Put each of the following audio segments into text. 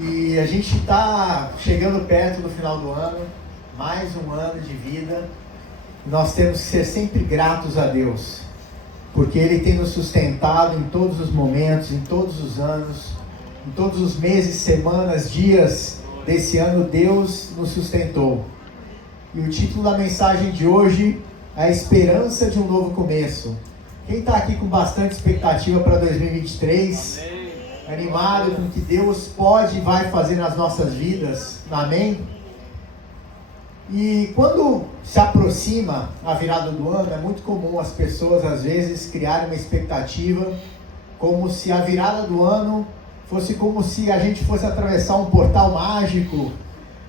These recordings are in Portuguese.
E a gente está chegando perto do final do ano, mais um ano de vida. Nós temos que ser sempre gratos a Deus, porque Ele tem nos sustentado em todos os momentos, em todos os anos, em todos os meses, semanas, dias desse ano. Deus nos sustentou. E o título da mensagem de hoje é A Esperança de um Novo Começo. Quem está aqui com bastante expectativa para 2023? Amém. Animado com o que Deus pode e vai fazer nas nossas vidas? Amém? E quando se aproxima a virada do ano, é muito comum as pessoas às vezes criarem uma expectativa como se a virada do ano fosse como se a gente fosse atravessar um portal mágico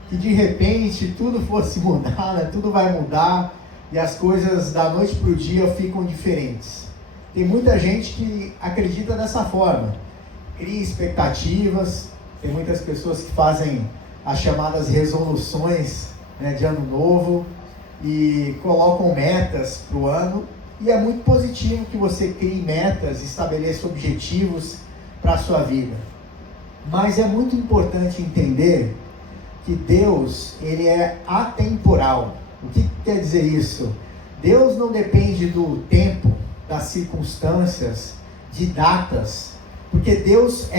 e de repente tudo fosse mudar, né? Tudo vai mudar e as coisas da noite para o dia ficam diferentes. Tem muita gente que acredita dessa forma, cria expectativas. Tem muitas pessoas que fazem as chamadas resoluções, né, de ano novo e colocam metas para o ano, e é muito positivo que você crie metas, estabeleça objetivos para a sua vida, mas é muito importante entender que Deus, Ele é atemporal. O que quer dizer isso? Deus não depende do tempo, das circunstâncias, de datas, porque Deus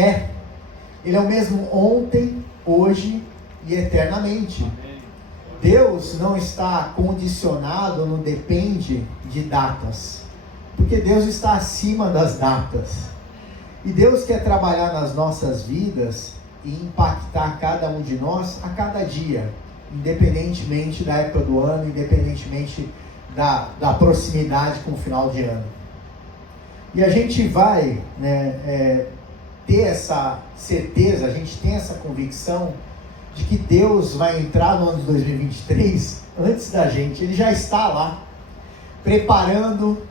Ele é o mesmo ontem, hoje e eternamente. Deus não está condicionado, não depende de datas, porque Deus está acima das datas. E Deus quer trabalhar nas nossas vidas e impactar cada um de nós a cada dia, independentemente da época do ano, independentemente da proximidade com o final de ano. E a gente vai ter essa certeza, a gente tem essa convicção de que Deus vai entrar no ano de 2023 antes da gente. Ele já está lá, preparando,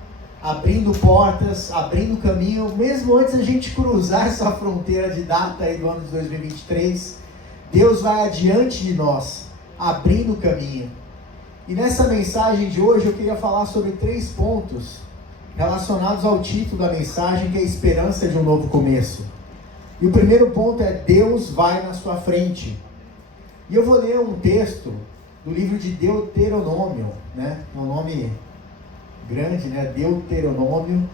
abrindo portas, abrindo caminho, mesmo antes da gente cruzar essa fronteira de data aí do ano de 2023, Deus vai adiante de nós, abrindo o caminho. E nessa mensagem de hoje eu queria falar sobre 3 pontos relacionados ao título da mensagem, que é a esperança de um novo começo. E o primeiro ponto é: Deus vai na sua frente. E eu vou ler um texto do livro de Deuteronômio, né? É um nome grande, né? Deuteronômio,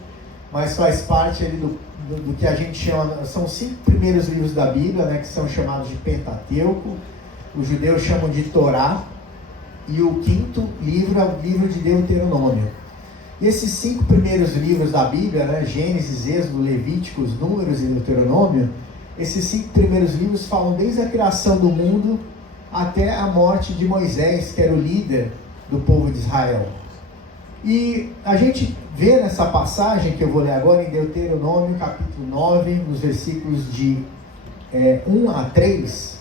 mas faz parte ali do que a gente chama, são 5 primeiros livros da Bíblia, né? Que são chamados de Pentateuco, os judeus chamam de Torá, e o 5º livro é o livro de Deuteronômio. E esses 5 primeiros livros da Bíblia, né? Gênesis, Êxodo, Levíticos, Números e Deuteronômio, esses 5 primeiros livros falam desde a criação do mundo até a morte de Moisés, que era o líder do povo de Israel. E a gente vê nessa passagem que eu vou ler agora em Deuteronômio, capítulo 9, nos versículos de 1 a 3,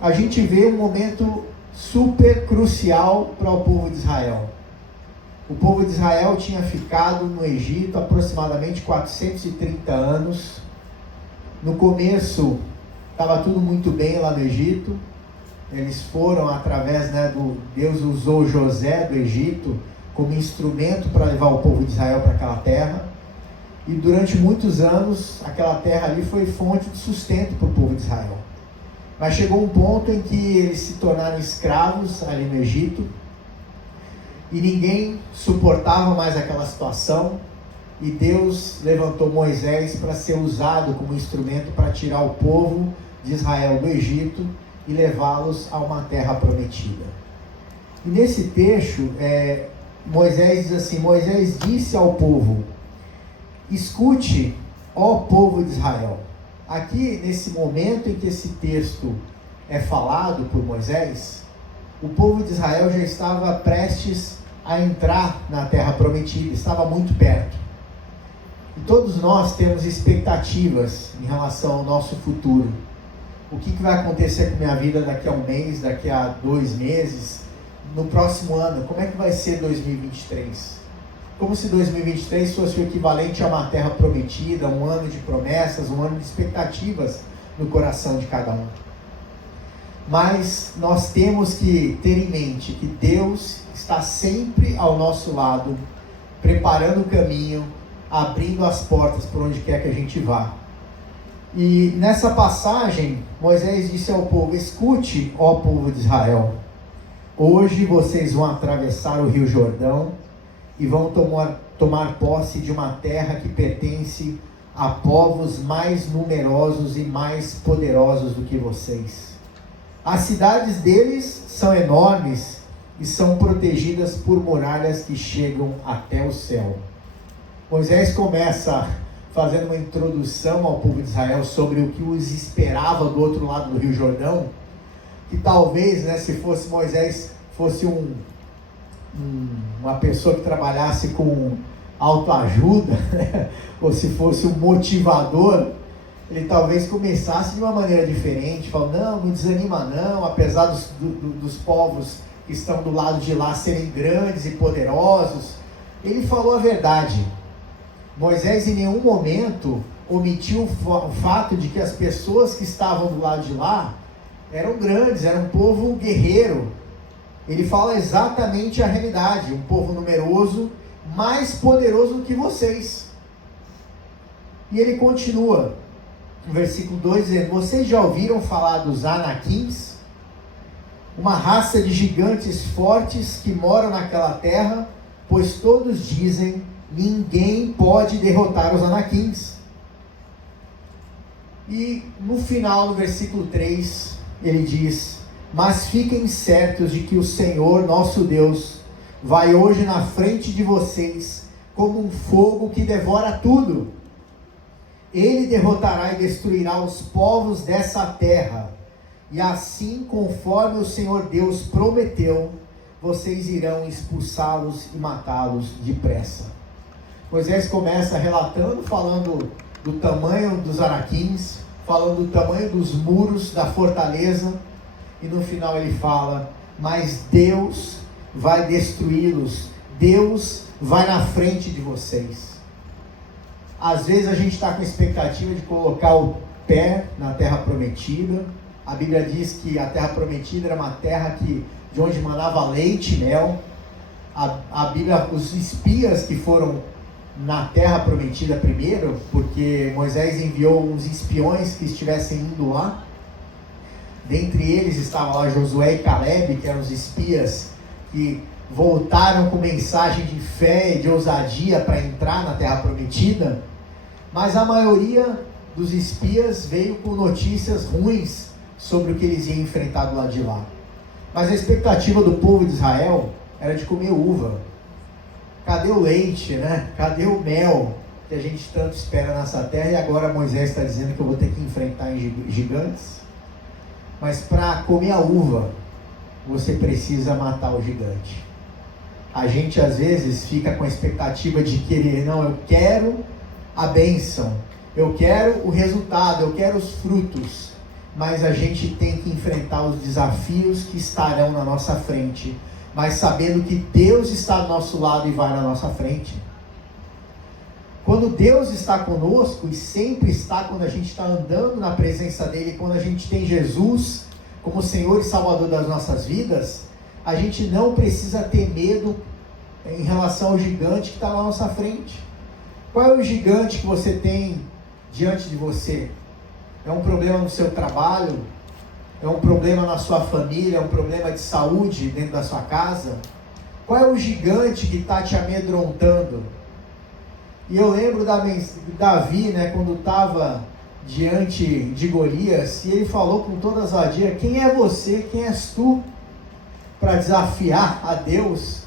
a gente vê um momento super crucial para o povo de Israel. O povo de Israel tinha ficado no Egito aproximadamente 430 anos. No começo estava tudo muito bem lá no Egito. Eles foram através, Deus usou José do Egito como instrumento para levar o povo de Israel para aquela terra. E durante muitos anos, aquela terra ali foi fonte de sustento para o povo de Israel. Mas chegou um ponto em que eles se tornaram escravos ali no Egito. E ninguém suportava mais aquela situação. E Deus levantou Moisés para ser usado como instrumento para tirar o povo de Israel do Egito e levá-los a uma terra prometida. E nesse trecho, Moisés diz assim: Moisés disse ao povo: escute, ó povo de Israel. Aqui, nesse momento em que esse texto é falado por Moisés, o povo de Israel já estava prestes a entrar na terra prometida, estava muito perto. E todos nós temos expectativas em relação ao nosso futuro. O que vai acontecer com a minha vida daqui a um mês, daqui a 2 meses, no próximo ano? Como é que vai ser 2023? Como se 2023 fosse o equivalente a uma terra prometida, um ano de promessas, um ano de expectativas no coração de cada um. Mas nós temos que ter em mente que Deus está sempre ao nosso lado, preparando o caminho, abrindo as portas por onde quer que a gente vá. E nessa passagem, Moisés disse ao povo: escute, ó povo de Israel, hoje vocês vão atravessar o rio Jordão e vão tomar posse de uma terra que pertence a povos mais numerosos e mais poderosos do que vocês. As cidades deles são enormes e são protegidas por muralhas que chegam até o céu. Moisés começa fazendo uma introdução ao povo de Israel sobre o que os esperava do outro lado do Rio Jordão, que talvez, se fosse Moisés, fosse uma pessoa que trabalhasse com autoajuda, ou se fosse um motivador, ele talvez começasse de uma maneira diferente, falando: não desanima não, apesar dos povos que estão do lado de lá serem grandes e poderosos. Ele falou a verdade. Moisés em nenhum momento omitiu o fato de que as pessoas que estavam do lado de lá eram grandes, era um povo guerreiro. Ele fala exatamente a realidade: um povo numeroso, mais poderoso do que vocês. E ele continua no versículo 2 dizendo: vocês já ouviram falar dos Anaquins? Uma raça de gigantes fortes que moram naquela terra, pois todos dizem: ninguém pode derrotar os Anaquins. E no final, no versículo 3, ele diz: mas fiquem certos de que o Senhor, nosso Deus, vai hoje na frente de vocês como um fogo que devora tudo. Ele derrotará e destruirá os povos dessa terra, e assim, conforme o Senhor Deus prometeu, vocês irão expulsá-los e matá-los depressa. Moisés começa relatando, falando do tamanho dos Anaquins, falando do tamanho dos muros da fortaleza, e no final ele fala: mas Deus vai destruí-los, Deus vai na frente de vocês. Às vezes a gente está com a expectativa de colocar o pé na terra prometida. A Bíblia diz que a terra prometida era uma terra de onde manava leite e mel. A Bíblia, os espias que foram na terra prometida primeiro, porque Moisés enviou uns espiões que estivessem indo lá. Dentre eles estavam lá Josué e Caleb, que eram os espias que voltaram com mensagem de fé e de ousadia para entrar na terra prometida. Mas a maioria dos espias veio com notícias ruins sobre o que eles iam enfrentar do lado de lá. Mas a expectativa do povo de Israel era de comer uva. Cadê o leite, Cadê o mel que a gente tanto espera nessa terra? E agora Moisés está dizendo que eu vou ter que enfrentar gigantes. Mas para comer a uva, você precisa matar o gigante. A gente às vezes fica com a expectativa de querer: não, eu quero a bênção, eu quero o resultado, eu quero os frutos. Mas a gente tem que enfrentar os desafios que estarão na nossa frente, mas sabendo que Deus está do nosso lado e vai na nossa frente. Quando Deus está conosco, e sempre está quando a gente está andando na presença dEle, quando a gente tem Jesus como Senhor e Salvador das nossas vidas, a gente não precisa ter medo em relação ao gigante que está na nossa frente. Qual é o gigante que você tem diante de você? É um problema no seu trabalho? É um problema na sua família? É um problema de saúde dentro da sua casa? Qual é o gigante que está te amedrontando? E eu lembro de Davi, quando estava diante de Golias, e ele falou com toda a ousadia: quem é você, quem és tu para desafiar a Deus?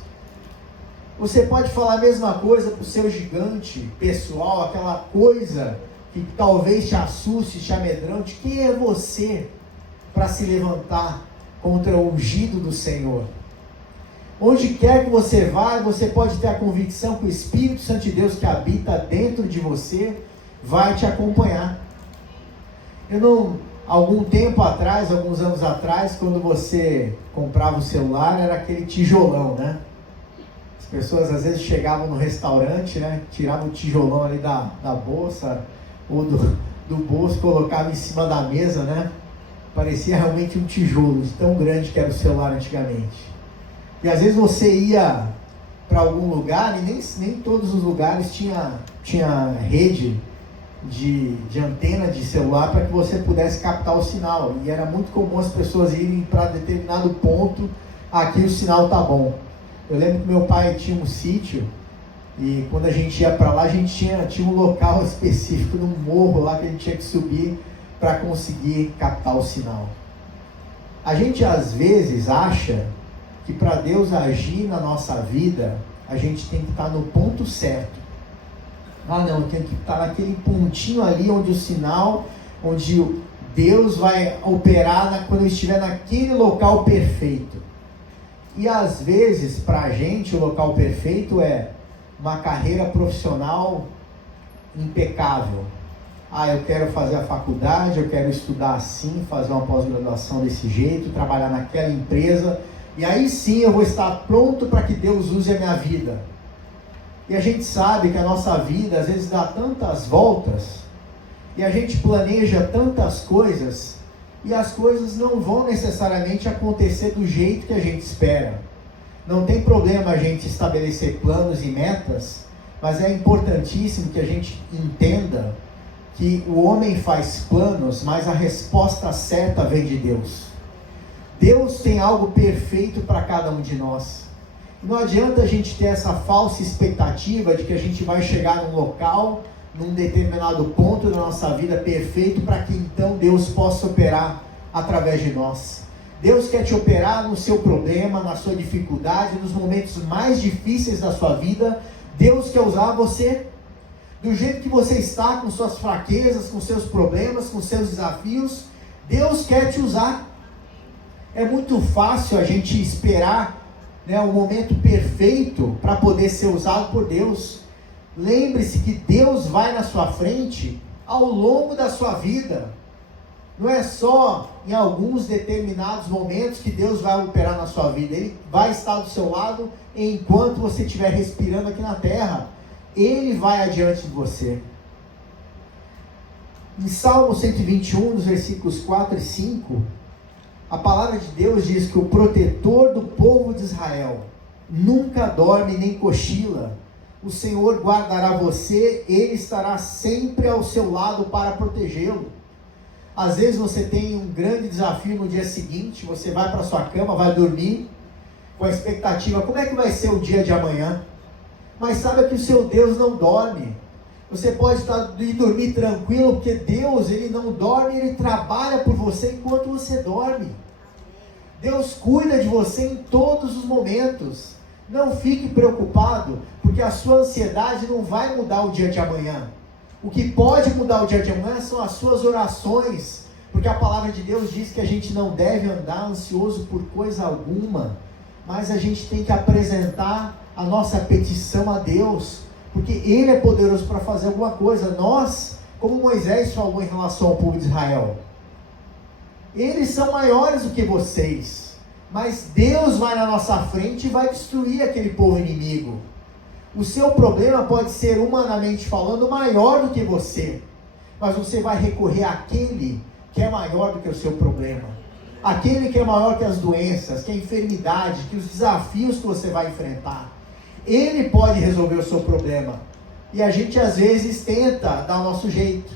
Você pode falar a mesma coisa para o seu gigante pessoal, aquela coisa que talvez te assuste, te amedronte. Quem é você para se levantar contra o ungido do Senhor? Onde quer que você vá, você pode ter a convicção que o Espírito Santo de Deus que habita dentro de você vai te acompanhar. Alguns anos atrás, quando você comprava o celular, era aquele tijolão, As pessoas às vezes chegavam no restaurante, tiravam o tijolão ali da bolsa ou do bolso, colocavam em cima da mesa, Parecia realmente um tijolo, de tão grande que era o celular antigamente. E às vezes você ia para algum lugar e nem todos os lugares tinha rede de antena de celular para que você pudesse captar o sinal. E era muito comum as pessoas irem para determinado ponto, aqui o sinal tá bom. Eu lembro que meu pai tinha um sítio, e quando a gente ia para lá, a gente tinha um local específico no morro lá que a gente tinha que subir para conseguir captar o sinal. A gente às vezes acha que para Deus agir na nossa vida, a gente tem que estar no ponto certo. Ah não, eu tenho que estar naquele pontinho ali onde o sinal, onde Deus vai operar quando eu estiver naquele local perfeito. E às vezes, para a gente, o local perfeito é uma carreira profissional impecável. Ah, eu quero fazer a faculdade, eu quero estudar assim, fazer uma pós-graduação desse jeito, trabalhar naquela empresa, e aí sim eu vou estar pronto para que Deus use a minha vida. E a gente sabe que a nossa vida às vezes dá tantas voltas, e a gente planeja tantas coisas, e as coisas não vão necessariamente acontecer do jeito que a gente espera. Não tem problema a gente estabelecer planos e metas, mas é importantíssimo que a gente entenda que o homem faz planos, mas a resposta certa vem de Deus. Deus tem algo perfeito para cada um de nós. Não adianta a gente ter essa falsa expectativa de que a gente vai chegar num local, num determinado ponto da nossa vida perfeito, para que então Deus possa operar através de nós. Deus quer te operar no seu problema, na sua dificuldade, nos momentos mais difíceis da sua vida. Deus quer usar você do jeito que você está, com suas fraquezas, com seus problemas, com seus desafios. Deus quer te usar. É muito fácil a gente esperar, o momento perfeito para poder ser usado por Deus. Lembre-se que Deus vai na sua frente ao longo da sua vida. Não é só em alguns determinados momentos que Deus vai operar na sua vida. Ele vai estar do seu lado enquanto você estiver respirando aqui na terra. Ele vai adiante de você. Em Salmo 121, nos versículos 4 e 5, a palavra de Deus diz que o protetor do povo de Israel nunca dorme nem cochila. O Senhor guardará você, Ele estará sempre ao seu lado para protegê-lo. Às vezes você tem um grande desafio no dia seguinte, você vai para sua cama, vai dormir, com a expectativa, como é que vai ser o dia de amanhã? Mas saiba que o seu Deus não dorme. Você pode dormir tranquilo, porque Deus, Ele não dorme, Ele trabalha por você enquanto você dorme. Deus cuida de você em todos os momentos. Não fique preocupado, porque a sua ansiedade não vai mudar o dia de amanhã. O que pode mudar o dia de amanhã são as suas orações, porque a palavra de Deus diz que a gente não deve andar ansioso por coisa alguma, mas a gente tem que apresentar a nossa petição a Deus, porque Ele é poderoso para fazer alguma coisa. Nós, como Moisés falou em relação ao povo de Israel, eles são maiores do que vocês, mas Deus vai na nossa frente e vai destruir aquele povo inimigo. O seu problema pode ser, humanamente falando, maior do que você, mas você vai recorrer àquele que é maior do que o seu problema, aquele que é maior que as doenças, que a enfermidade, que os desafios que você vai enfrentar. Ele pode resolver o seu problema, e a gente às vezes tenta dar o nosso jeito,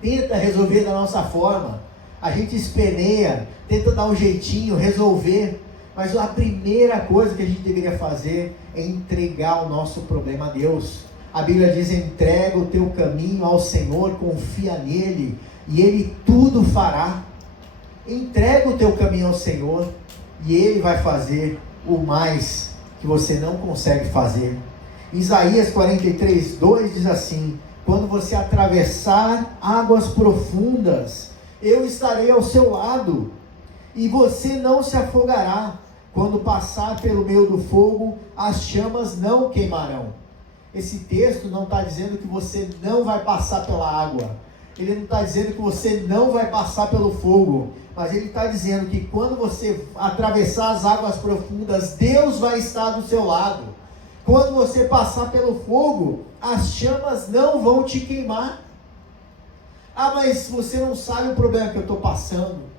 tenta resolver da nossa forma, a gente esperneia, tenta dar um jeitinho, resolver. Mas a primeira coisa que a gente deveria fazer é entregar o nosso problema a Deus. A Bíblia diz: entrega o teu caminho ao Senhor, confia nele, e Ele tudo fará. Entrega o teu caminho ao Senhor, e Ele vai fazer o mais que você não consegue fazer. Isaías 43, 2 diz assim: quando você atravessar águas profundas, eu estarei ao seu lado, e você não se afogará. Quando passar pelo meio do fogo, as chamas não queimarão. Esse texto não está dizendo que você não vai passar pela água. Ele não está dizendo que você não vai passar pelo fogo. Mas ele está dizendo que quando você atravessar as águas profundas, Deus vai estar do seu lado. Quando você passar pelo fogo, as chamas não vão te queimar. Ah, mas você não sabe o problema que eu estou passando.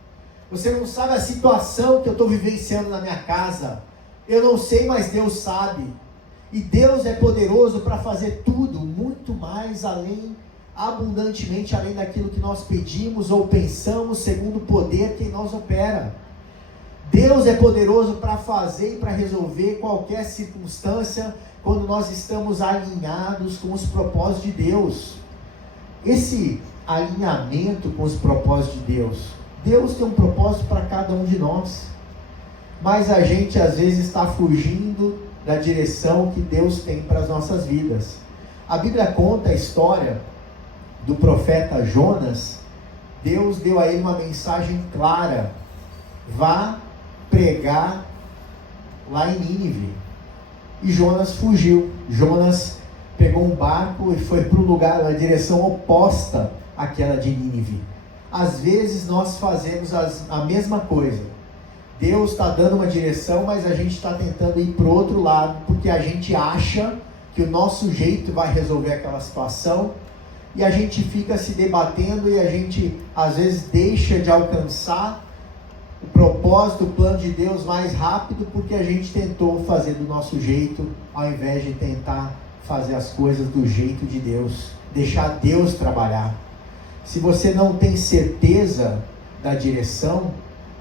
Você não sabe a situação que eu estou vivenciando na minha casa. Eu não sei, mas Deus sabe. E Deus é poderoso para fazer tudo, muito mais além abundantemente além daquilo que nós pedimos ou pensamos, segundo o poder que em nós opera. Deus é poderoso para fazer e para resolver qualquer circunstância quando nós estamos alinhados com os propósitos de Deus. Esse alinhamento com os propósitos de Deus, Deus tem um propósito para cada um de nós, mas a gente às vezes está fugindo da direção que Deus tem para as nossas vidas. A Bíblia conta a história do profeta Jonas. Deus deu a ele uma mensagem clara: vá pregar lá em Nínive. E Jonas fugiu. Jonas pegou um barco e foi para o lugar, na direção oposta àquela de Nínive. Às vezes nós fazemos a mesma coisa. Deus está dando uma direção, mas a gente está tentando ir para o outro lado, porque a gente acha que o nosso jeito vai resolver aquela situação, e a gente fica se debatendo, e a gente às vezes deixa de alcançar o propósito, o plano de Deus mais rápido, porque a gente tentou fazer do nosso jeito, ao invés de tentar fazer as coisas do jeito de Deus, deixar Deus trabalhar. Se você não tem certeza da direção,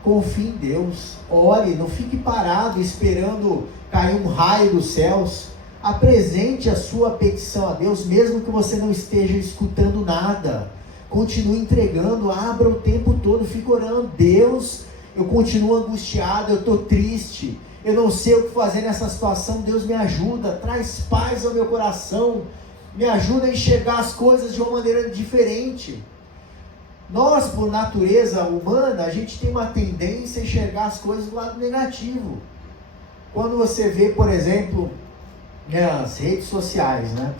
confie em Deus, ore, não fique parado esperando cair um raio dos céus. Apresente a sua petição a Deus, mesmo que você não esteja escutando nada. Continue entregando, abra o tempo todo, fique orando. Deus, eu continuo angustiado, eu estou triste, eu não sei o que fazer nessa situação. Deus, me ajuda, traz paz ao meu coração, me ajuda a enxergar as coisas de uma maneira diferente. Nós, por natureza humana, a gente tem uma tendência a enxergar as coisas do lado negativo. Quando você vê, por exemplo, nas redes sociais, né,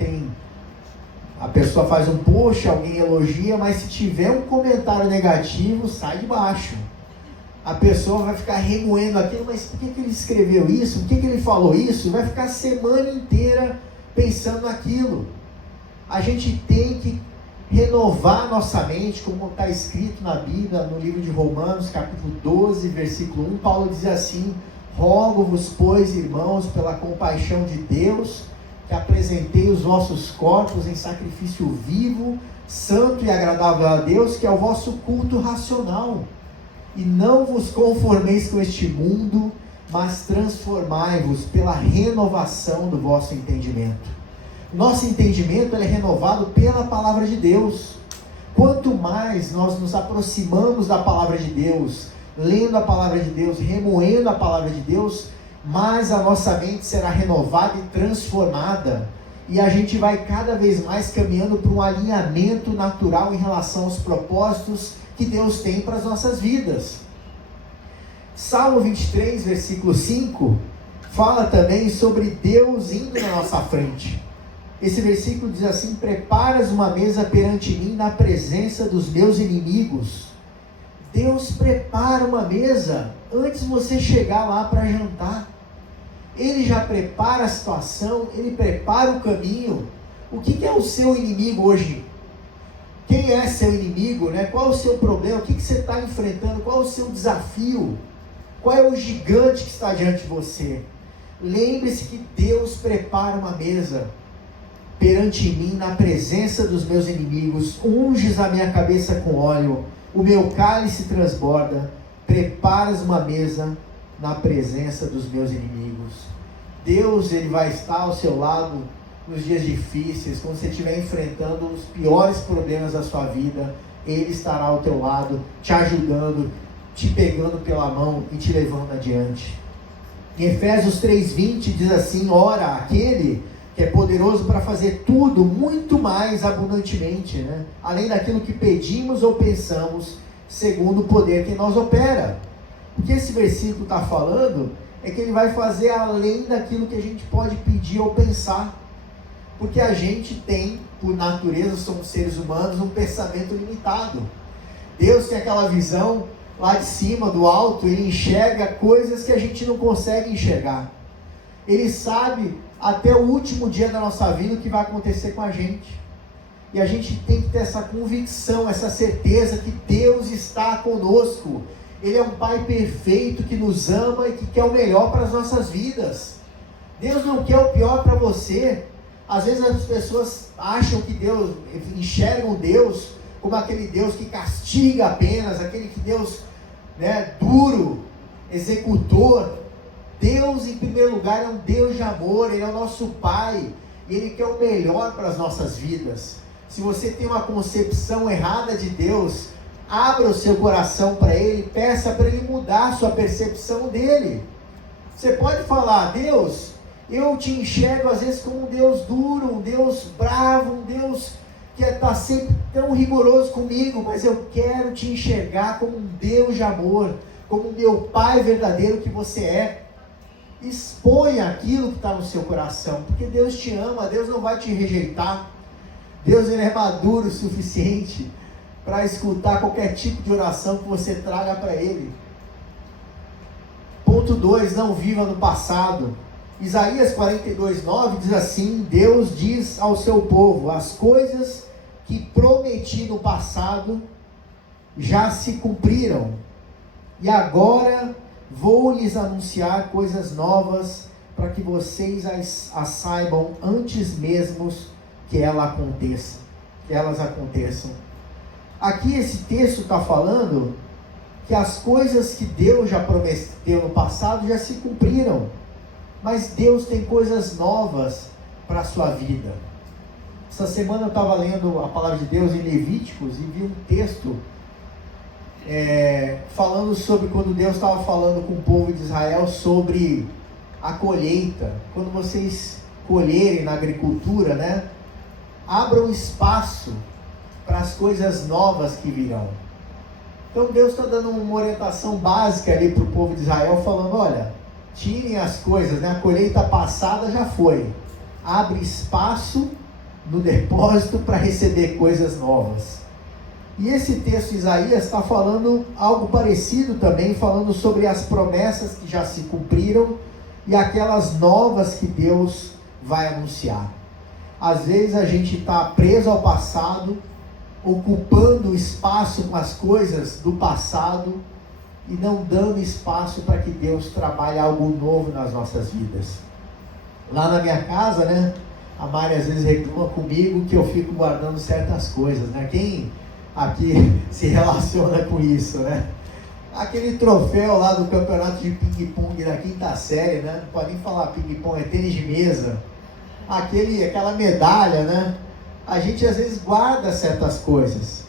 a pessoa faz um post, alguém elogia, mas se tiver um comentário negativo, sai de baixo. A pessoa vai ficar remoendo aquilo, mas por que ele escreveu isso? Por que ele falou isso? Vai ficar a semana inteira pensando naquilo. A gente tem que renovar nossa mente, como está escrito na Bíblia, no livro de Romanos, capítulo 12, versículo 1, Paulo diz assim: rogo-vos, pois, irmãos, pela compaixão de Deus, que apresentei os vossos corpos em sacrifício vivo, santo e agradável a Deus, que é o vosso culto racional. E não vos conformeis com este mundo, mas transformai-vos pela renovação do vosso entendimento. Nosso entendimento é renovado pela palavra de Deus. Quanto mais nós nos aproximamos da palavra de Deus, lendo a palavra de Deus, remoendo a palavra de Deus, mais a nossa mente será renovada e transformada, e a gente vai cada vez mais caminhando para um alinhamento natural em relação aos propósitos que Deus tem para as nossas vidas. Salmo 23, versículo 5, fala também sobre Deus indo na nossa frente. Esse versículo diz assim: preparas uma mesa perante mim na presença dos meus inimigos. Deus prepara uma mesa antes de você chegar lá para jantar. Ele já prepara a situação, ele prepara o caminho. O que é o seu inimigo hoje? Quem é seu inimigo, né? Qual é o seu problema? O que você está enfrentando? Qual é o seu desafio? Qual é o gigante que está diante de você? Lembre-se que Deus prepara uma mesa perante mim na presença dos meus inimigos. Unges a minha cabeça com óleo, o meu cálice transborda. Preparas uma mesa na presença dos meus inimigos. Deus, ele vai estar ao seu lado nos dias difíceis, quando você estiver enfrentando os piores problemas da sua vida. Ele estará ao teu lado, te ajudando, te pegando pela mão e te levando adiante. Em Efésios 3:20 diz assim: ora, aquele que é poderoso para fazer tudo muito mais abundantemente, né? Além daquilo que pedimos ou pensamos, segundo o poder que em nós opera. O que esse versículo está falando é que ele vai fazer além daquilo que a gente pode pedir ou pensar, porque a gente tem, por natureza, somos seres humanos, um pensamento limitado. Deus tem aquela visão lá de cima, do alto, ele enxerga coisas que a gente não consegue enxergar. Ele sabe até o último dia da nossa vida o que vai acontecer com a gente. E a gente tem que ter essa convicção, essa certeza que Deus está conosco. Ele é um Pai perfeito que nos ama e que quer o melhor para as nossas vidas. Deus não quer o pior para você. Às vezes as pessoas acham que Deus, enxergam Deus como aquele Deus que castiga apenas, aquele que Deus, né, duro, executor. Deus, em primeiro lugar, é um Deus de amor, Ele é o nosso Pai, e Ele quer o melhor para as nossas vidas. Se você tem uma concepção errada de Deus, abra o seu coração para Ele, peça para Ele mudar a sua percepção dEle. Você pode falar: Deus, eu te enxergo às vezes como um Deus duro, um Deus bravo, um Deus que está sempre tão rigoroso comigo, mas eu quero te enxergar como um Deus de amor, como o meu Pai verdadeiro que você é. Exponha aquilo que está no seu coração, porque Deus te ama, Deus não vai te rejeitar. Deus, Ele é maduro o suficiente para escutar qualquer tipo de oração que você traga para Ele. Ponto 2, não viva no passado. Isaías 42:9 diz assim: Deus diz ao seu povo: as coisas que prometi no passado já se cumpriram, e agora vou lhes anunciar coisas novas, para que vocês as saibam antes mesmo que elas aconteçam. Aqui esse texto está falando que as coisas que Deus já prometeu no passado já se cumpriram, mas Deus tem coisas novas para a sua vida. Essa semana eu estava lendo a palavra de Deus em Levíticos e vi um texto falando sobre quando Deus estava falando com o povo de Israel sobre a colheita. Quando vocês colherem na agricultura, né, abram espaço para as coisas novas que virão. Então Deus está dando uma orientação básica ali para o povo de Israel, falando: olha, tirem as coisas, né, a colheita passada já foi, abre espaço no depósito para receber coisas novas. E esse texto de Isaías está falando algo parecido também, falando sobre as promessas que já se cumpriram e aquelas novas que Deus vai anunciar. Às vezes a gente está preso ao passado, ocupando espaço com as coisas do passado e não dando espaço para que Deus trabalhe algo novo nas nossas vidas. Lá na minha casa, né, a Mari às vezes reclama comigo que eu fico guardando certas coisas, né? Quem aqui se relaciona com isso, né? Aquele troféu lá do campeonato de ping-pong da quinta série, né? Não pode nem falar ping-pong, é tênis de mesa. Aquela medalha, né? A gente às vezes guarda certas coisas.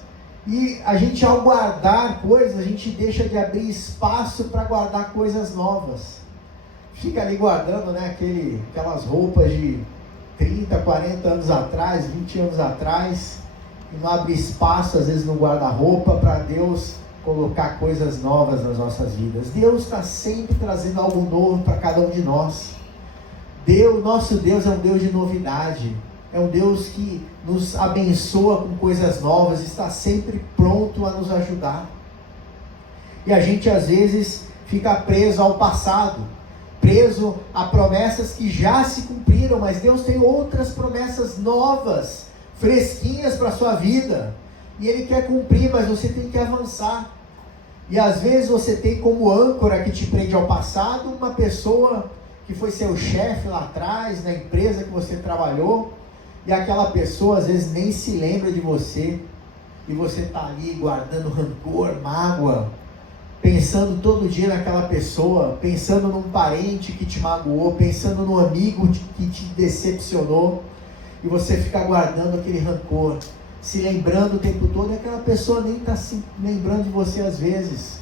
E a gente, ao guardar coisas, a gente deixa de abrir espaço para guardar coisas novas. Fica ali guardando, né, aquelas roupas de 30, 40 anos atrás, 20 anos atrás, e não abre espaço, às vezes, no guarda-roupa para Deus colocar coisas novas nas nossas vidas. Deus está sempre trazendo algo novo para cada um de nós. Nosso Deus é um Deus de novidade. É um Deus que nos abençoa com coisas novas, está sempre pronto a nos ajudar. E a gente às vezes fica preso ao passado, preso a promessas que já se cumpriram, mas Deus tem outras promessas novas, fresquinhas para a sua vida, e Ele quer cumprir, mas você tem que avançar. E às vezes você tem como âncora que te prende ao passado uma pessoa que foi seu chefe lá atrás, na empresa que você trabalhou, e aquela pessoa às vezes nem se lembra de você, e você está ali guardando rancor, mágoa, pensando todo dia naquela pessoa, pensando num parente que te magoou, pensando num amigo que te decepcionou, e você fica guardando aquele rancor, se lembrando o tempo todo, e aquela pessoa nem está se lembrando de você às vezes,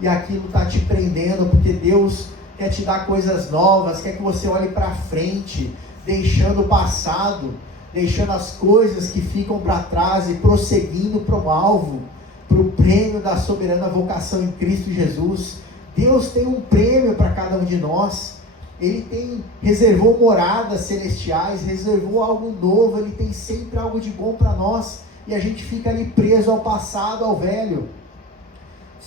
e aquilo está te prendendo, porque Deus quer te dar coisas novas, quer que você olhe para frente, deixando o passado, deixando as coisas que ficam para trás e prosseguindo para o alvo, para o prêmio da soberana vocação em Cristo Jesus. Deus tem um prêmio para cada um de nós. Ele reservou moradas celestiais, reservou algo novo, Ele tem sempre algo de bom para nós, e a gente fica ali preso ao passado, ao velho.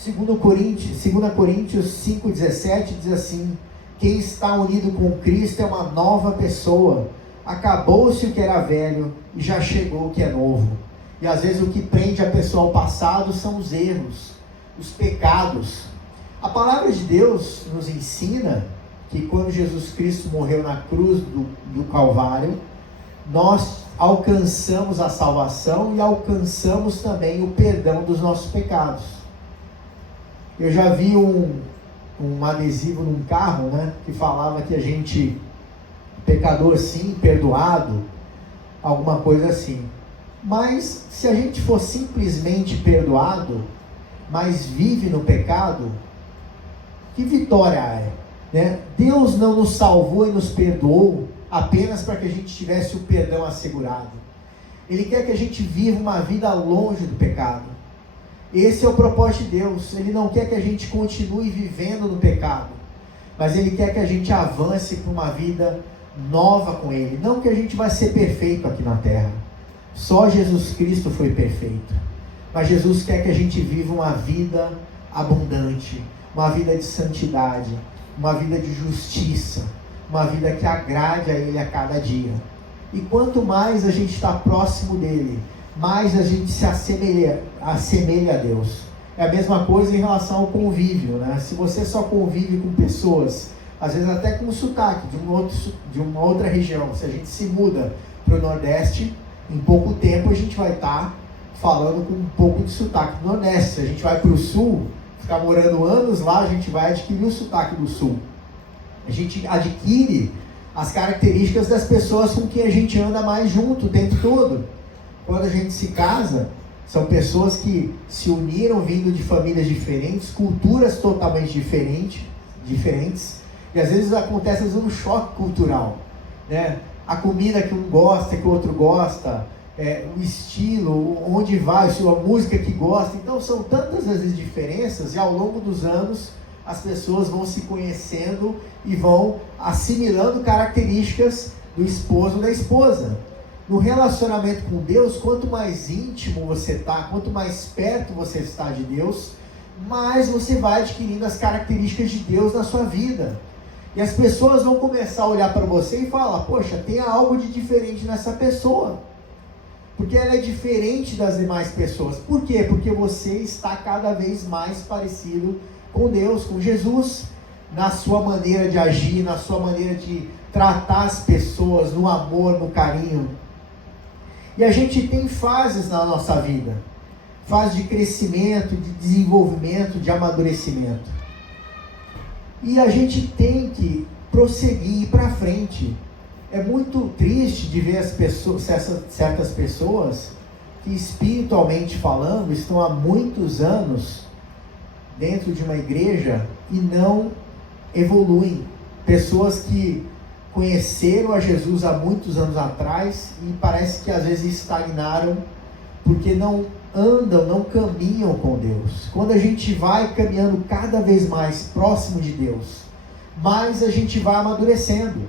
2 Coríntios 5,17 diz assim: quem está unido com Cristo é uma nova pessoa, acabou-se o que era velho e já chegou o que é novo. E às vezes o que prende a pessoa ao passado são os erros, os pecados. A palavra de Deus nos ensina que quando Jesus Cristo morreu na cruz do Calvário, nós alcançamos a salvação e alcançamos também o perdão dos nossos pecados. Eu já vi um adesivo num carro, né, que falava que a gente, pecador sim, perdoado, alguma coisa assim. Mas se a gente for simplesmente perdoado, mas vive no pecado, que vitória é, né? Deus não nos salvou e nos perdoou apenas para que a gente tivesse o perdão assegurado. Ele quer que a gente viva uma vida longe do pecado. Esse é o propósito de Deus. Ele não quer que a gente continue vivendo no pecado, mas Ele quer que a gente avance para uma vida nova com Ele. Não que a gente vai ser perfeito aqui na terra. Só Jesus Cristo foi perfeito. Mas Jesus quer que a gente viva uma vida abundante, uma vida de santidade, uma vida de justiça, uma vida que agrade a Ele a cada dia. E quanto mais a gente está próximo dEle, mais a gente se assemelha a Deus. É a mesma coisa em relação ao convívio, né? Se você só convive com pessoas, às vezes até com sotaque de uma outra região, se a gente se muda para o Nordeste, em pouco tempo a gente vai estar falando com um pouco de sotaque do Nordeste. Se a gente vai para o Sul, ficar morando anos lá, a gente vai adquirir o sotaque do Sul. A gente adquire as características das pessoas com quem a gente anda mais junto o tempo todo. Quando a gente se casa, são pessoas que se uniram vindo de famílias diferentes, culturas totalmente diferentes, e às vezes acontece um choque cultural, né? A comida que um gosta, que o outro gosta, o estilo, onde vai, a música que gosta. Então são tantas as diferenças, e ao longo dos anos as pessoas vão se conhecendo e vão assimilando características do esposo ou da esposa. No relacionamento com Deus, quanto mais íntimo você está, quanto mais perto você está de Deus, mais você vai adquirindo as características de Deus na sua vida. E as pessoas vão começar a olhar para você e falar: poxa, tem algo de diferente nessa pessoa. Porque ela é diferente das demais pessoas. Por quê? Porque você está cada vez mais parecido com Deus, com Jesus, na sua maneira de agir, na sua maneira de tratar as pessoas, no amor, no carinho. E a gente tem fases na nossa vida, fase de crescimento, de desenvolvimento, de amadurecimento. E a gente tem que prosseguir, ir para frente. É muito triste de ver certas pessoas que, espiritualmente falando, estão há muitos anos dentro de uma igreja e não evoluem. Pessoas que conheceram a Jesus há muitos anos atrás e parece que às vezes estagnaram porque não andam, não caminham com Deus. Quando a gente vai caminhando cada vez mais próximo de Deus, mais a gente vai amadurecendo.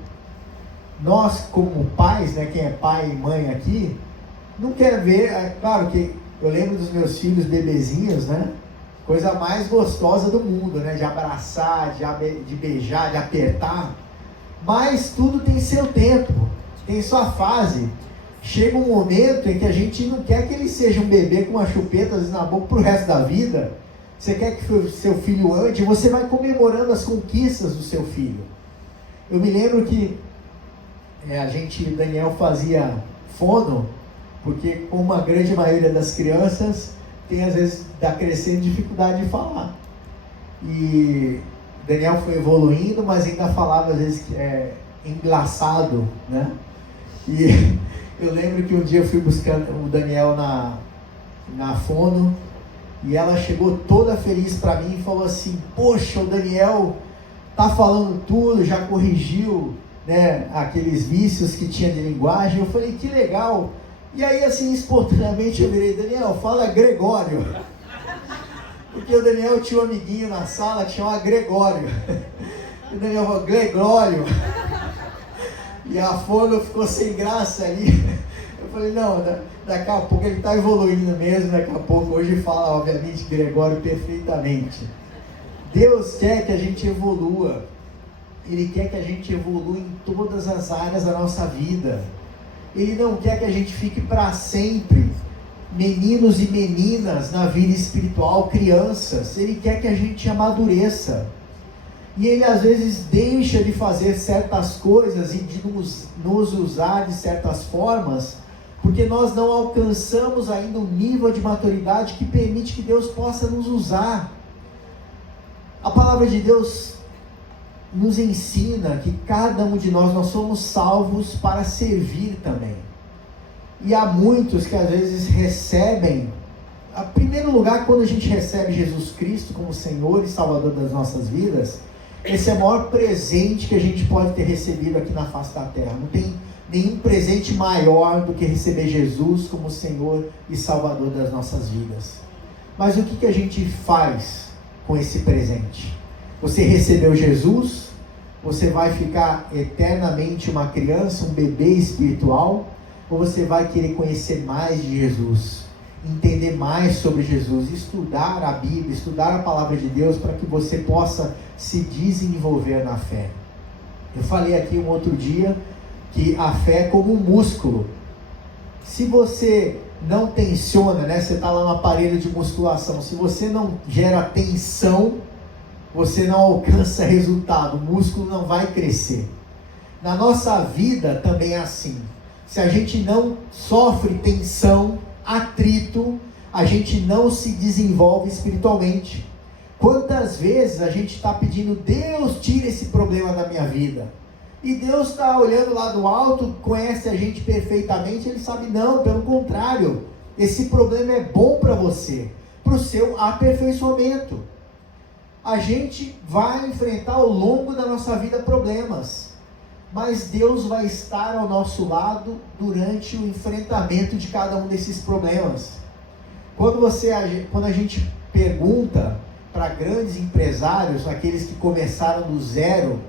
Nós, como pais, né, quem é pai e mãe aqui, não quer ver, claro que eu lembro dos meus filhos bebezinhos, né? Coisa mais gostosa do mundo, né? De abraçar, de beijar, de apertar. Mas tudo tem seu tempo, tem sua fase. Chega um momento em que a gente não quer que ele seja um bebê com uma chupeta às vezes, na boca pro resto da vida. Você quer que o seu filho ande, você vai comemorando as conquistas do seu filho. Eu me lembro que Daniel fazia fono, porque como a grande maioria das crianças tem às vezes da crescente dificuldade de falar. E Daniel foi evoluindo, mas ainda falava às vezes enlaçado, né? E eu lembro que um dia eu fui buscando o Daniel na fono, e ela chegou toda feliz para mim e falou assim: poxa, o Daniel tá falando tudo, já corrigiu, né, aqueles vícios que tinha de linguagem. Eu falei: que legal. E aí assim, espontaneamente eu virei: Daniel, fala Gregório. Porque o Daniel tinha um amiguinho na sala que chamava Gregório. E o Daniel falou: Gregório. E a fono ficou sem graça ali. Eu falei: não, daqui a pouco ele está evoluindo mesmo, daqui a pouco. Hoje fala, obviamente, Gregório perfeitamente. Deus quer que a gente evolua. Ele quer que a gente evolua em todas as áreas da nossa vida. Ele não quer que a gente fique para sempre meninos e meninas na vida espiritual, crianças. Ele quer que a gente amadureça. E Ele às vezes deixa de fazer certas coisas e de nos usar de certas formas, porque nós não alcançamos ainda um nível de maturidade que permite que Deus possa nos usar. A palavra de Deus nos ensina que cada um de nós somos salvos para servir também. E há muitos que às vezes recebem, em primeiro lugar, quando a gente recebe Jesus Cristo como Senhor e Salvador das nossas vidas, esse é o maior presente que a gente pode ter recebido aqui na face da terra. Não tem nenhum presente maior do que receber Jesus como Senhor e Salvador das nossas vidas. Mas o que a gente faz com esse presente? Você recebeu Jesus, você vai ficar eternamente uma criança, um bebê espiritual, ou você vai querer conhecer mais de Jesus, entender mais sobre Jesus, estudar a Bíblia, estudar a palavra de Deus, para que você possa se desenvolver na fé? Eu falei aqui um outro dia que a fé é como um músculo. Se você não tensiona, né? Você está lá no aparelho de musculação, se você não gera tensão, você não alcança resultado, o músculo não vai crescer. Na nossa vida também é assim. Se a gente não sofre tensão, atrito, a gente não se desenvolve espiritualmente. Quantas vezes a gente está pedindo: Deus, tira esse problema da minha vida, e Deus está olhando lá do alto, conhece a gente perfeitamente, Ele sabe, não, pelo contrário, esse problema é bom para você, para o seu aperfeiçoamento. A gente vai enfrentar ao longo da nossa vida problemas, mas Deus vai estar ao nosso lado durante o enfrentamento de cada um desses problemas. Quando a gente pergunta para grandes empresários, aqueles que começaram do zero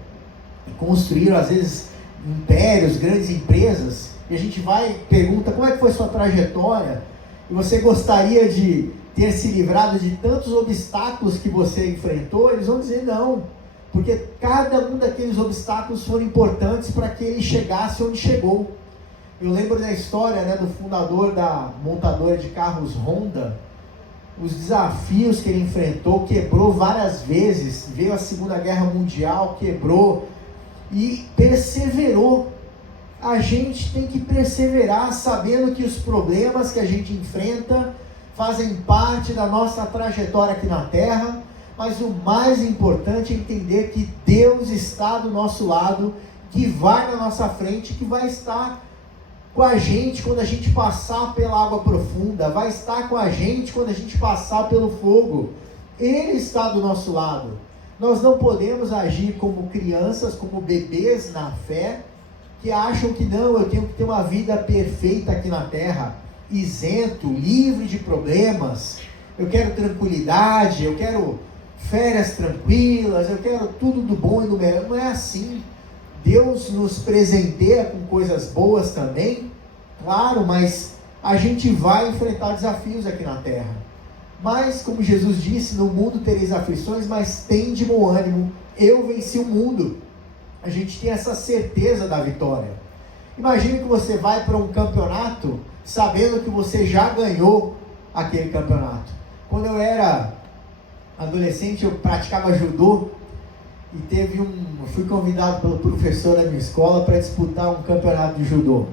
e construíram às vezes impérios, grandes empresas, e a gente pergunta: como é que foi sua trajetória? E você gostaria de ter se livrado de tantos obstáculos que você enfrentou? Eles vão dizer não, porque cada um daqueles obstáculos foram importantes para que ele chegasse onde chegou. Eu lembro da história, né, do fundador da montadora de carros Honda, os desafios que ele enfrentou, quebrou várias vezes, veio a Segunda Guerra Mundial, quebrou e perseverou. A gente tem que perseverar, sabendo que os problemas que a gente enfrenta fazem parte da nossa trajetória aqui na Terra, mas o mais importante é entender que Deus está do nosso lado, que vai na nossa frente, que vai estar com a gente quando a gente passar pela água profunda, vai estar com a gente quando a gente passar pelo fogo. Ele está do nosso lado. Nós não podemos agir como crianças, como bebês na fé, que acham que não, eu tenho que ter uma vida perfeita aqui na terra, isento, livre de problemas, eu quero tranquilidade, eu quero férias tranquilas, eu quero tudo do bom e do melhor. Não é assim. Deus nos presenteia com coisas boas também, claro, mas a gente vai enfrentar desafios aqui na terra. Mas, como Jesus disse, no mundo tereis aflições, mas tende bom ânimo, eu venci o mundo. A gente tem essa certeza da vitória. Imagine que você vai para um campeonato sabendo que você já ganhou aquele campeonato. Quando eu era adolescente, eu praticava judô, e fui convidado pelo professor da minha escola para disputar um campeonato de judô.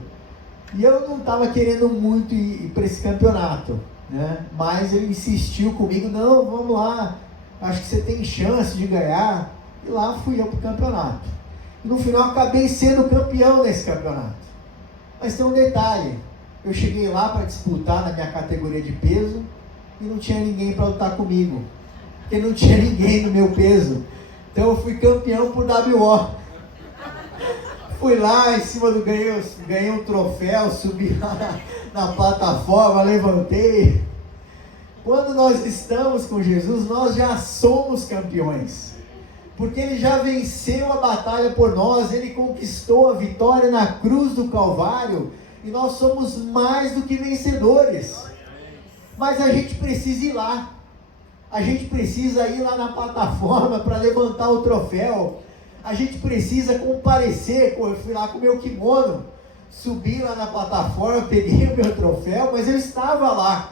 E eu não estava querendo muito ir para esse campeonato, né? Mas ele insistiu comigo: não, vamos lá, acho que você tem chance de ganhar. E lá fui eu para o campeonato. E no final acabei sendo campeão nesse campeonato. Mas tem um detalhe: eu cheguei lá para disputar na minha categoria de peso e não tinha ninguém para lutar comigo, porque não tinha ninguém no meu peso. Então eu fui campeão por WO. Fui lá em cima ganhei um troféu, subi lá na plataforma, levantei. Quando nós estamos com Jesus, nós já somos campeões, porque Ele já venceu a batalha por nós, Ele conquistou a vitória na cruz do Calvário, e nós somos mais do que vencedores. Mas a gente precisa ir lá. A gente precisa ir lá na plataforma para levantar o troféu. A gente precisa comparecer. Eu fui lá com o meu kimono, subi lá na plataforma, peguei o meu troféu, mas eu estava lá.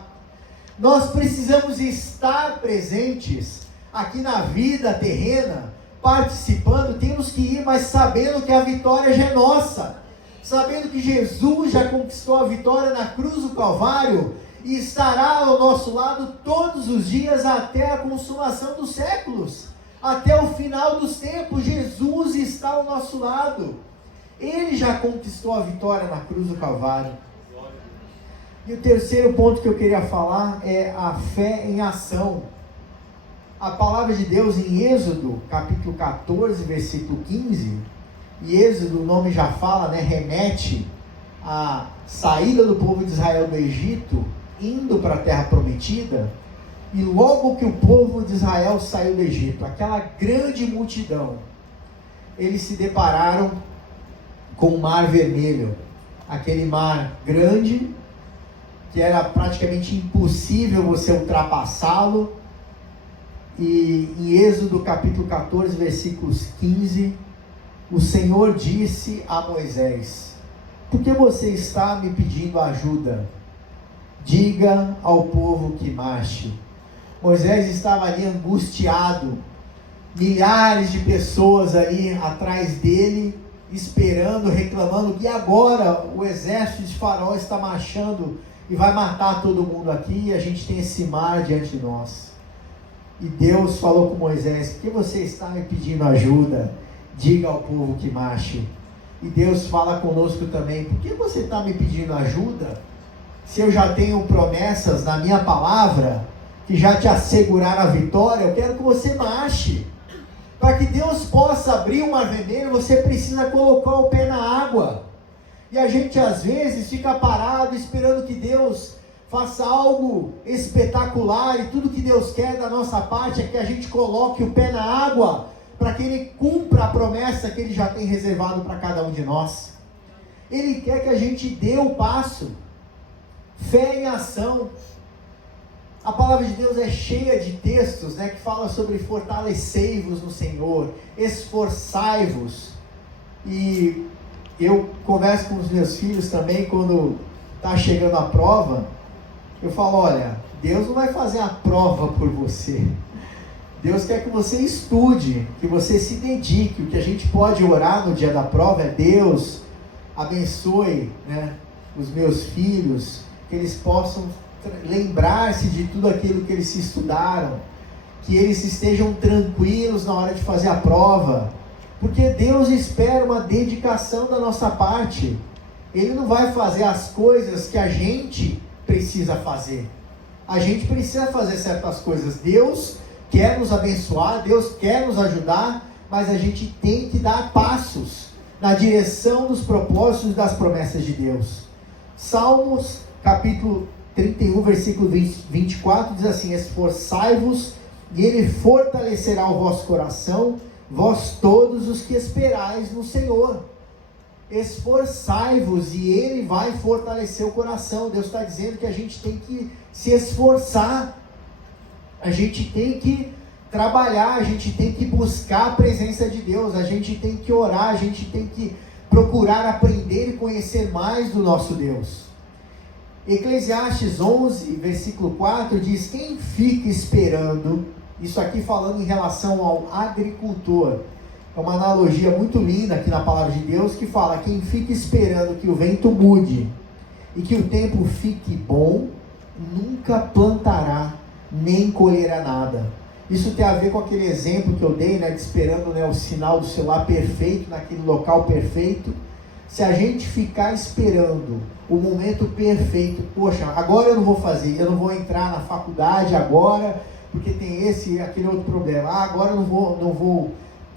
Nós precisamos estar presentes aqui na vida terrena participando, temos que ir, mas sabendo que a vitória já é nossa, sabendo que Jesus já conquistou a vitória na cruz do Calvário e estará ao nosso lado todos os dias até a consumação dos séculos, até o final dos tempos. Jesus está ao nosso lado, Ele já conquistou a vitória na cruz do Calvário. E o terceiro ponto que eu queria falar é a fé em ação. A palavra de Deus em Êxodo, capítulo 14, versículo 15, e Êxodo, o nome já fala, né, remete à saída do povo de Israel do Egito, indo para a terra prometida. E logo que o povo de Israel saiu do Egito, aquela grande multidão, eles se depararam com o Mar Vermelho, aquele mar grande, que era praticamente impossível você ultrapassá-lo. E em Êxodo capítulo 14, versículos 15, o Senhor disse a Moisés: por que você está me pedindo ajuda? Diga ao povo que marche. Moisés estava ali angustiado, milhares de pessoas ali atrás dele, esperando, reclamando, e agora o exército de Faraó está marchando e vai matar todo mundo aqui, e a gente tem esse mar diante de nós. E Deus falou com Moisés: por que você está me pedindo ajuda? Diga ao povo que marche. E Deus fala conosco também: por que você está me pedindo ajuda? Se eu já tenho promessas na minha palavra, que já te asseguraram a vitória, eu quero que você marche. Para que Deus possa abrir o Mar Vermelho, você precisa colocar o pé na água. E a gente às vezes fica parado esperando que Deus faça algo espetacular, e tudo que Deus quer da nossa parte é que a gente coloque o pé na água, para que Ele cumpra a promessa que Ele já tem reservado para cada um de nós. Ele quer que a gente dê o passo. Fé em ação. A palavra de Deus é cheia de textos, né, que fala sobre fortalecei-vos no Senhor, esforçai-vos. E eu converso com os meus filhos também, quando está chegando a prova, eu falo: olha, Deus não vai fazer a prova por você. Deus quer que você estude, que você se dedique. O que a gente pode orar no dia da prova é: Deus, abençoe, né, os meus filhos, que eles possam lembrar-se de tudo aquilo que eles se estudaram, que eles estejam tranquilos na hora de fazer a prova, porque Deus espera uma dedicação da nossa parte. Ele não vai fazer as coisas que a gente precisa fazer. A gente precisa fazer certas coisas. Deus quer nos abençoar, Deus quer nos ajudar, mas a gente tem que dar passos na direção dos propósitos e das promessas de Deus. Salmos capítulo 31, versículo 24 diz assim: esforçai-vos e Ele fortalecerá o vosso coração, vós todos os que esperais no Senhor. Esforçai-vos e Ele vai fortalecer o coração. Deus está dizendo que a gente tem que se esforçar, a gente tem que trabalhar, a gente tem que buscar a presença de Deus, a gente tem que orar, a gente tem que procurar aprender e conhecer mais do nosso Deus. Eclesiastes 11, versículo 4 diz: quem fica esperando, isso aqui falando em relação ao agricultor, é uma analogia muito linda aqui na palavra de Deus, que fala: quem fica esperando que o vento mude e que o tempo fique bom, nunca plantará, nem colherá nada. Isso tem a ver com aquele exemplo que eu dei, né, de esperando, né, o sinal do celular perfeito, naquele local perfeito. Se a gente ficar esperando o momento perfeito, poxa, agora eu não vou fazer, eu não vou entrar na faculdade agora, porque tem esse e aquele outro problema. Agora eu não vou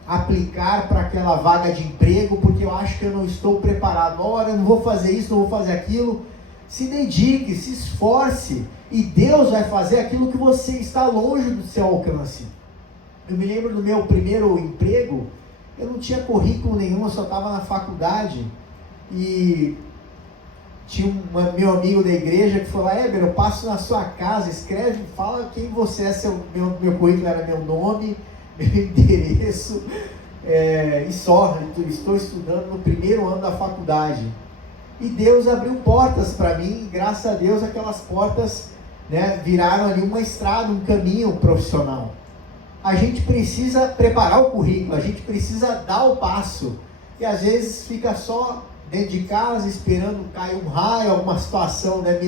aplicar para aquela vaga de emprego, porque eu acho que eu não estou preparado. Olha, eu não vou fazer isso, não vou fazer aquilo. Se dedique, se esforce, e Deus vai fazer aquilo que você está longe do seu alcance. Eu me lembro do meu primeiro emprego, eu não tinha currículo nenhum, eu só estava na faculdade, e tinha meu amigo da igreja que falou: Éber, eu passo na sua casa, escreve, fala quem você é. Meu currículo era meu nome, meu endereço, e só. Estou estudando no primeiro ano da faculdade. E Deus abriu portas para mim, e graças a Deus aquelas portas, né, viraram ali uma estrada, um caminho profissional. a gente precisa preparar o currículo, a gente precisa dar o passo. E às vezes fica só dentro de casa esperando cair um raio, alguma situação, né,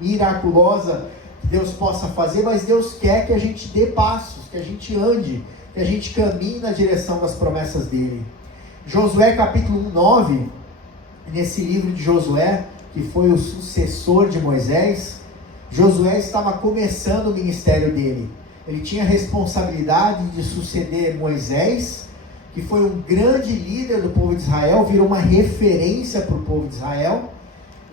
miraculosa que Deus possa fazer, mas Deus quer que a gente dê passos, que a gente ande, que a gente caminhe na direção das promessas dele. Josué capítulo 9, nesse livro de Josué, que foi o sucessor de Moisés, Josué estava começando o ministério dele. Ele tinha a responsabilidade de suceder Moisés, que foi um grande líder do povo de Israel, virou uma referência para o povo de Israel,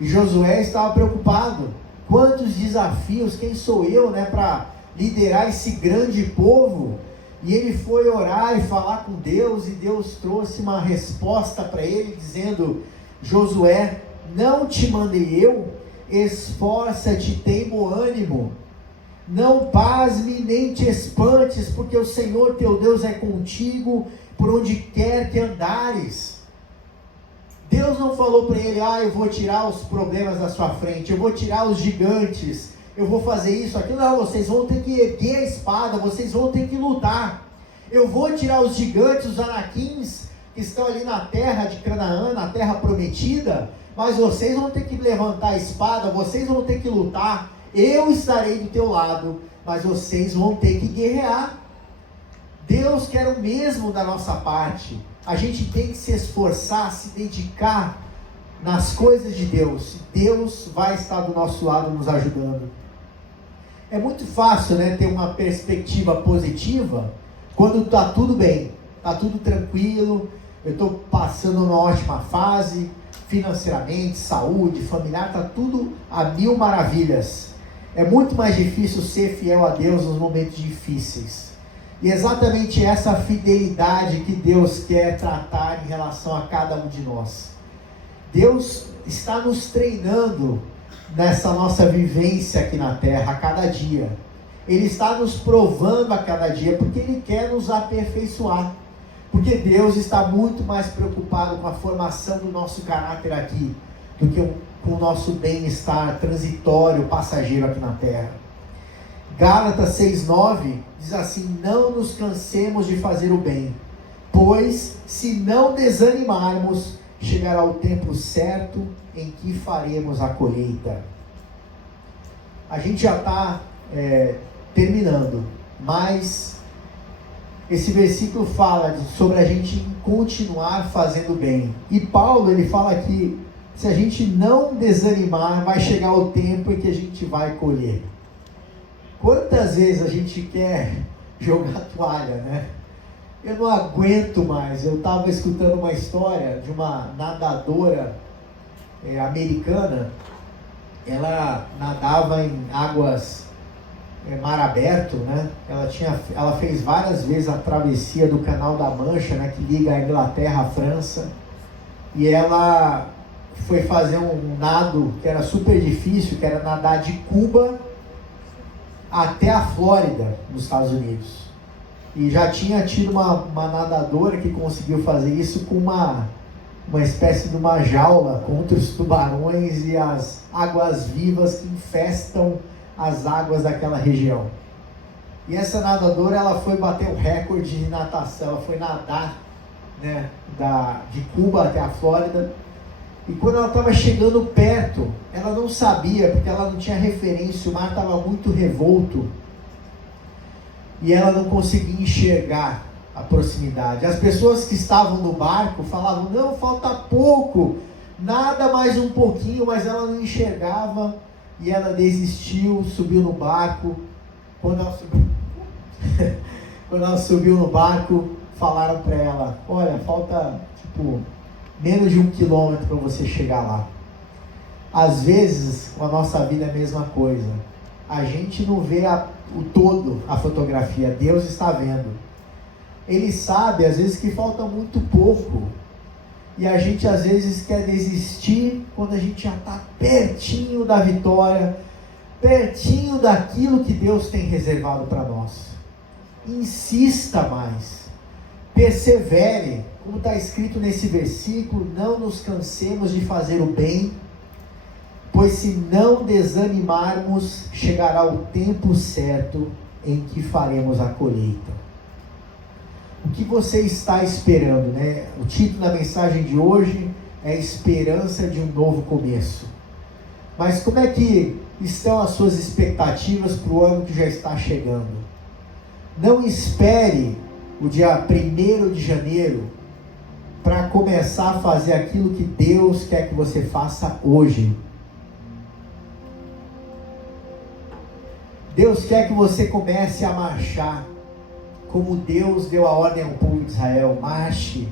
e Josué estava preocupado. Quantos desafios, quem sou eu, né, para liderar esse grande povo? E ele foi orar e falar com Deus, e Deus trouxe uma resposta para ele, dizendo: Josué, não te mandei eu? Esforça-te, tem bom ânimo, não pasme nem te espantes, porque o Senhor teu Deus é contigo por onde quer que andares. Deus não falou para ele: eu vou tirar os problemas da sua frente, eu vou tirar os gigantes, eu vou fazer isso, aquilo. Não, vocês vão ter que erguer a espada, vocês vão ter que lutar. Eu vou tirar os gigantes, os anaquins, que estão ali na terra de Canaã, na terra prometida, mas vocês vão ter que levantar a espada, vocês vão ter que lutar. Eu estarei do teu lado, mas vocês vão ter que guerrear. Deus quer o mesmo da nossa parte. A gente tem que se esforçar, se dedicar nas coisas de Deus. Deus vai estar do nosso lado nos ajudando. É muito fácil, né, ter uma perspectiva positiva quando está tudo bem, está tudo tranquilo, eu estou passando uma ótima fase, financeiramente, saúde, familiar, está tudo a mil maravilhas. É muito mais difícil ser fiel a Deus nos momentos difíceis. E é exatamente essa fidelidade que Deus quer tratar em relação a cada um de nós. Deus está nos treinando nessa nossa vivência aqui na terra a cada dia. Ele está nos provando a cada dia, porque Ele quer nos aperfeiçoar. Porque Deus está muito mais preocupado com a formação do nosso caráter aqui, do que com o nosso bem-estar transitório, passageiro aqui na terra. Gálatas 6,9 diz assim: não nos cansemos de fazer o bem, pois se não desanimarmos, chegará o tempo certo em que faremos a colheita. A gente já está terminando, mas esse versículo fala sobre a gente continuar fazendo bem. E Paulo, ele fala que se a gente não desanimar, vai chegar o tempo em que a gente vai colher. Quantas vezes a gente quer jogar toalha, né? Eu não aguento mais. Eu estava escutando uma história de uma nadadora americana. Ela nadava em águas mar aberto, né? Ela fez várias vezes a travessia do Canal da Mancha, né, que liga a Inglaterra à França, e ela foi fazer um nado que era super difícil, que era nadar de Cuba até a Flórida, nos Estados Unidos. E já tinha tido uma nadadora que conseguiu fazer isso com uma espécie de uma jaula contra os tubarões e as águas-vivas que infestam as águas daquela região. E essa nadadora, ela foi bater o recorde de natação. Ela foi nadar, né, de Cuba até a Flórida. E quando ela estava chegando perto, ela não sabia, porque ela não tinha referência, o mar estava muito revolto, e ela não conseguia enxergar a proximidade. As pessoas que estavam no barco falavam: não, falta pouco, nada mais um pouquinho, mas ela não enxergava, e ela desistiu, subiu no barco. Quando ela subiu no barco, falaram para ela: olha, falta menos de 1 quilômetro para você chegar lá. Às vezes, com a nossa vida é a mesma coisa. A gente não vê o todo, a fotografia. Deus está vendo. Ele sabe, às vezes, que falta muito pouco. E a gente, às vezes, quer desistir quando a gente já está pertinho da vitória, pertinho daquilo que Deus tem reservado para nós. Insista mais. Persevere. Como está escrito nesse versículo: não nos cansemos de fazer o bem, pois se não desanimarmos, chegará o tempo certo em que faremos a colheita. O que você está esperando, né? O título da mensagem de hoje é Esperança de um Novo Começo. Mas como é que estão as suas expectativas para o ano que já está chegando? Não espere o dia 1º de janeiro para começar a fazer aquilo que Deus quer que você faça hoje. Deus quer que você comece a marchar como Deus deu a ordem ao povo de Israel. Marche,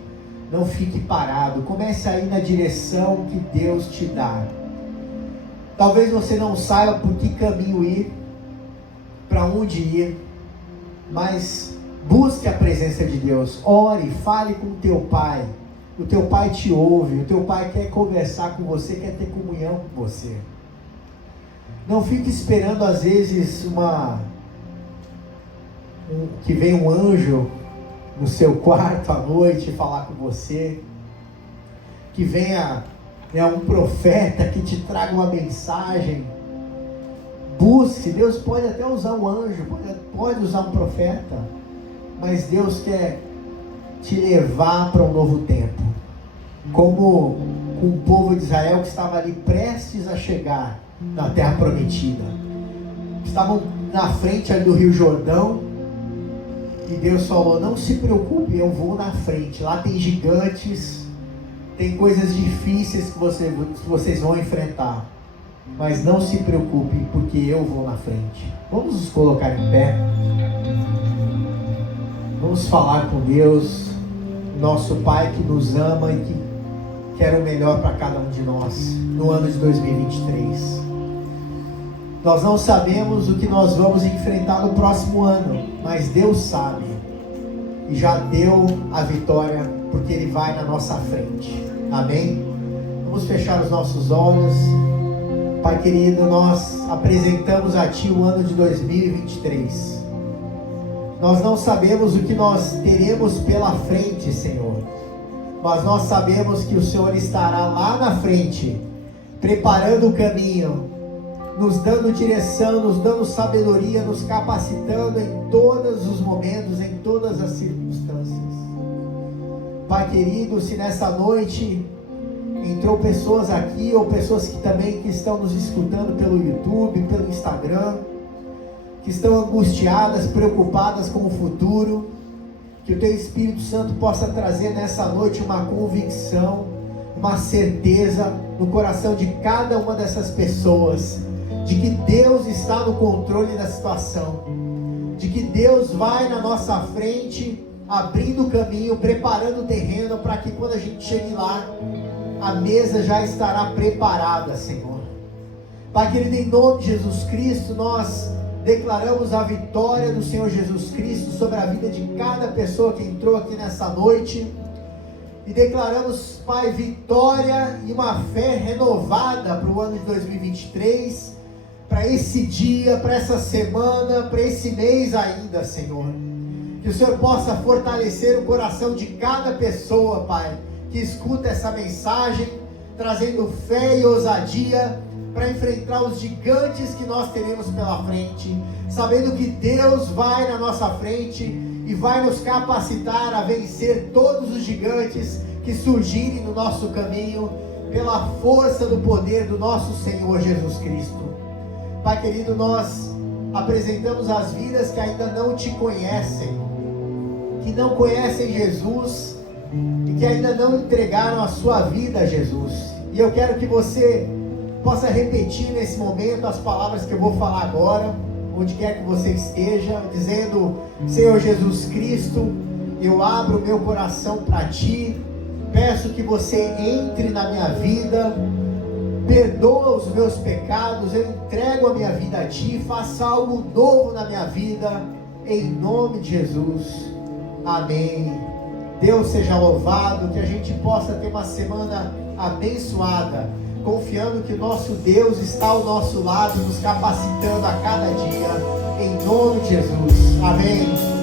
não fique parado, comece a ir na direção que Deus te dá. Talvez você não saiba por que caminho ir, para onde ir, mas busque a presença de Deus, ore, fale com o teu pai. O teu pai te ouve, o teu pai quer conversar com você, quer ter comunhão com você. Não fique esperando às vezes que venha um anjo no seu quarto à noite falar com você, que venha um profeta que te traga uma mensagem. Busque, Deus pode até usar um anjo, pode usar um profeta, mas Deus quer te levar para um novo tempo, como com o povo de Israel que estava ali prestes a chegar na terra prometida. Estavam na frente ali do Rio Jordão, e Deus falou: não se preocupe, eu vou na frente, lá tem gigantes, tem coisas difíceis que vocês vão enfrentar, mas não se preocupem, porque eu vou na frente. Vamos nos colocar em pé, vamos falar com Deus, nosso Pai que nos ama e que quer o melhor para cada um de nós no ano de 2023. Nós não sabemos o que nós vamos enfrentar no próximo ano, mas Deus sabe, e já deu a vitória, porque Ele vai na nossa frente. Amém? Vamos fechar os nossos olhos. Pai querido, nós apresentamos a Ti o ano de 2023. Nós não sabemos o que nós teremos pela frente, Senhor, mas nós sabemos que o Senhor estará lá na frente, preparando o caminho, nos dando direção, nos dando sabedoria, nos capacitando em todos os momentos, em todas as circunstâncias. Pai querido, se nessa noite entrou pessoas aqui, ou pessoas que também estão nos escutando pelo YouTube, pelo Instagram, que estão angustiadas, preocupadas com o futuro, que o Teu Espírito Santo possa trazer nessa noite uma convicção, uma certeza no coração de cada uma dessas pessoas, de que Deus está no controle da situação, de que Deus vai na nossa frente, abrindo o caminho, preparando o terreno, para que quando a gente chegue lá, a mesa já estará preparada, Senhor. Pai querido, em nome de Jesus Cristo, nós declaramos a vitória do Senhor Jesus Cristo sobre a vida de cada pessoa que entrou aqui nessa noite, e declaramos, Pai, vitória e uma fé renovada para o ano de 2023, para esse dia, para essa semana, para esse mês ainda, Senhor. Que o Senhor possa fortalecer o coração de cada pessoa, Pai, que escuta essa mensagem, trazendo fé e ousadia para enfrentar os gigantes que nós teremos pela frente, sabendo que Deus vai na nossa frente e vai nos capacitar a vencer todos os gigantes que surgirem no nosso caminho, pela força do poder do nosso Senhor Jesus Cristo. Pai querido, nós apresentamos as vidas que ainda não Te conhecem, que não conhecem Jesus e que ainda não entregaram a sua vida a Jesus. E eu quero que você possa repetir nesse momento as palavras que eu vou falar agora, onde quer que você esteja, dizendo: Senhor Jesus Cristo, eu abro o meu coração para Ti, peço que você entre na minha vida, perdoa os meus pecados, eu entrego a minha vida a Ti, faça algo novo na minha vida, em nome de Jesus, amém. Deus seja louvado, que a gente possa ter uma semana abençoada, confiando que o nosso Deus está ao nosso lado, nos capacitando a cada dia, em nome de Jesus, amém.